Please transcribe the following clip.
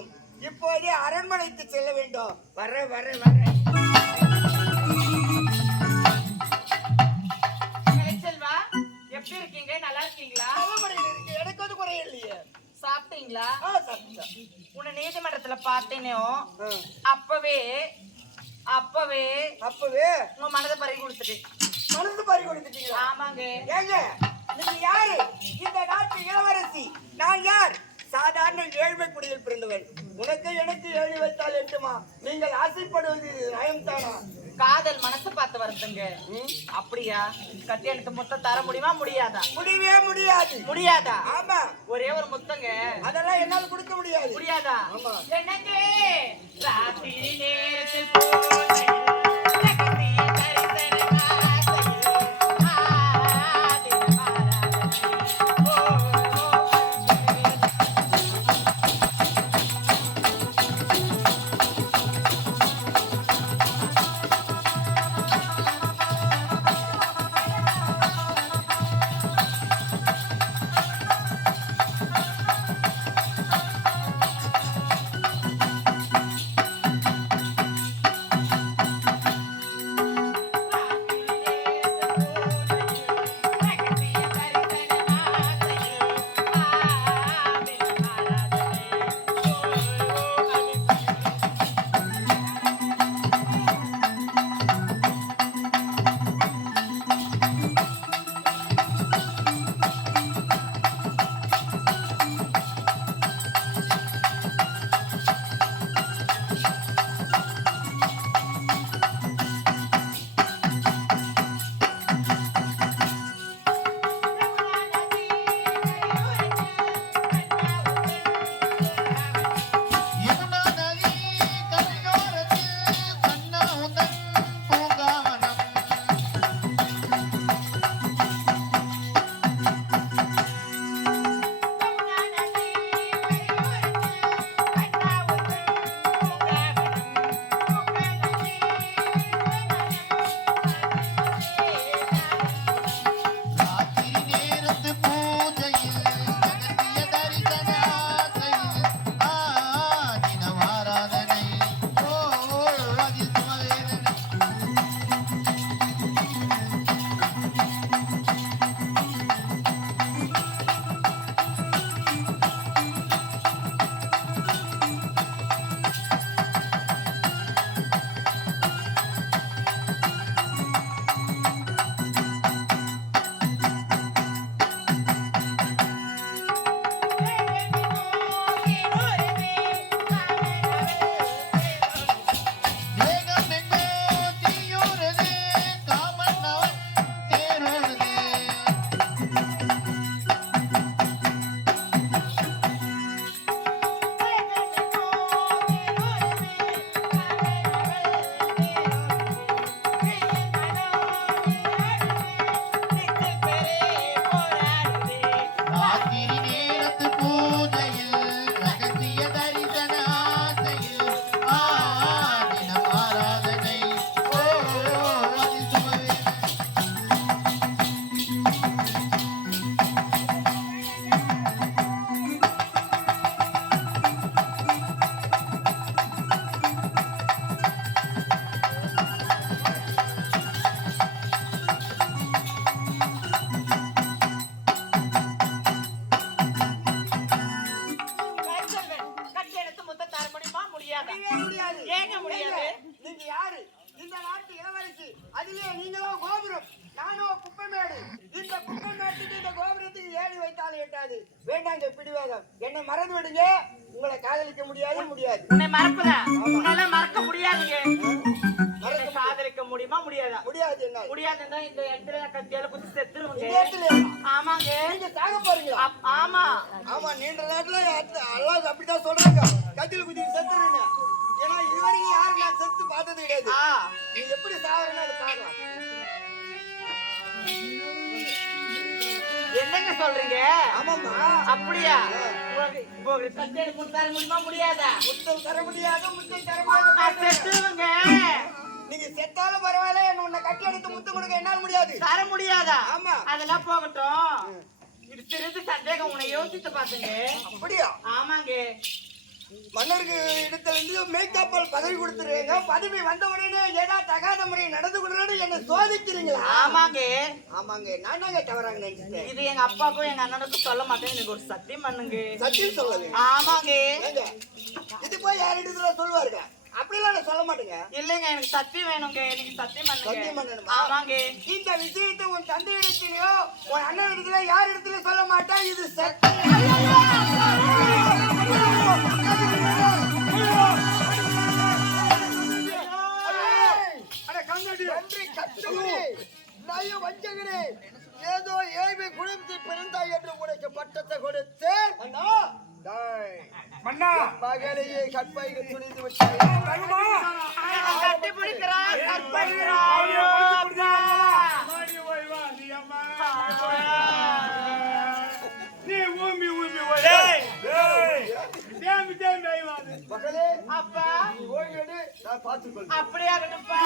வேண்டும். இப்போதே அரண்மனைக்கு செல்ல வேண்டும். வர வர வர செல்வா, எப்படி இருக்கீங்க? நல்லா இருக்கீங்களா? எனக்கு வந்து குறைய இல்லையே. சாப்பிட்டீங்களா? உன்னை நீதிமன்றத்துல பார்த்தேனோ அப்பவே அப்பவே அப்பவே உங்க மனதை பறி கொடுத்துட்டு மனசு பறி கொடுத்துட்டீங்களா? ஆமாங்க. ஏங்க நீங்க யாரு? இந்த நாட்டு இளவரசி. நான் யார்? சாதாரண ஏழ்மை குடியில் பிறந்தவன். உனக்கு எனக்கு ஏழி வைத்தால் எட்டுமா? நீங்கள் ஆசைப்படுவது நயம்தானா? காதல் மனசு பார்த்து வருதுங்க. அப்படியா? கட்டி எனக்கு முத்தம் தர முடியுமா? முடியாதா? முடியவே முடியாது. முடியாதா? ஆமா, ஒரே ஒரு முத்தங்க. அதெல்லாம் என்னால் கொடுக்க முடியாது. முடியாதா? ஆமா. எனக்கு ராத்திரி நேரத்தில் போச்சு ஏங்க முடியாது? நீங்க யாரு? இந்த நாட்டு இளவரசி. அதிலே நீங்களோ கோபுரம், நானோ குப்பைமேடு. இந்த குப்பைமேட்டுக்கு இந்த கோபுரத்துக்கு ஏறி வைத்தாலும் எட்டாது. வேண்டாங்க பிடிவாதம். என்னை மறந்து விடுங்க. உங்களை காதலிக்க முடியாது. முடியாது. உன்னை மறப்பதா? உன்னால மறக்க முடியாதுங்க. காதலிக்க முடியுமா? முடியாதா? முடியாது. என்ன முடியாதுன்னா இந்த இடத்துல கத்தியால குத்தி செத்துருவாங்க. இந்த இடத்துல? ஆமாங்க. நீங்க சாக போறீங்களா? ஆமா ஆமா, நீண்ட நேரத்துல எல்லாம் அப்படித்தான் சொல்றாங்க. கத்தியில குத்தி செத்துருங்க. ஏன்னா இதுவரைக்கும் யாரும் நான் செத்து பார்த்தது கிடையாது. நீ எப்படி சாகுறன்னு அதை பார்க்கலாம். என்னங்க சொல்றீங்க? ஆமாம்மா. அப்படியா? உங்களுக்கு கத்தியால முத்தம் தர முடியுமா? முடியாதா? முத்தம் தர முடியாது. முத்தம் தர முடியாது. செத்துருவாங்க. நீங்க செத்தாலும் பரவாயில்ல, என்ன உன்னை கட்டி எடுத்து முத்தம் கொடுக்க என்னால் முடியாது. தர முடியாதா? ஆமா. அதெல்லாம் போகட்டும். இது சிறிது சந்தேகம். உன்னை யோசித்து பாத்துங்க. அப்படியா? ஆமாங்க. மன்னருக்கு இடத்துல இருந்து மேய்க்காப்பால் பதவி கொடுத்துருவீங்க. பதவி வந்த உடனே ஏதாவது தகாத முறை நடந்து கொண்டு என்ன சோதிக்கிறீங்களா? ஆமாங்க. ஆமாங்க, நான் தாங்க தவறாங்க நினைச்சிட்டேன். இது எங்க அப்பாக்கும் எங்க அண்ணனுக்கும் சொல்ல மாட்டேன். எனக்கு ஒரு சத்தியம் பண்ணுங்க. சத்தியம் சொல்லுங்க. ஆமாங்க. ஏங்க, இது போய் யார் இடத்துல சொல்லுவாருங்க? அப்படிலாம் நான் சொல்ல மாட்டேங்க. இல்லைங்க, எனக்கு சத்தியம் வேணுங்க. எனக்கு சத்தியம் சத்தியம் பண்ணுங்க. பண்ணணுமா? ஆமாங்க. இந்த விஷயத்தை உன் தந்தை இடத்துலயோ உன் அண்ணன் இடத்துல யார் இடத்துல சொல்ல மாட்டேன். இது சத்தியம். நன்றி கட்டவனே, நய வஞ்சகனே, ஏதோ ஏழ்மை குடும்பத்தை பிறந்தாய் என்று உனக்கு பட்டத்தை கொடுத்தேன். மன்னா மகளையே கற்பைக்கு துணிந்து விட்டாய். கட்டி பிடிக்கிறான், கற்பழிக்கிறான். மகளே, அப்பா நீ ஓய்வு எடு, நான் பார்த்துக் கொள்கிறேன். அப்படியாகட்டும்ப்பா.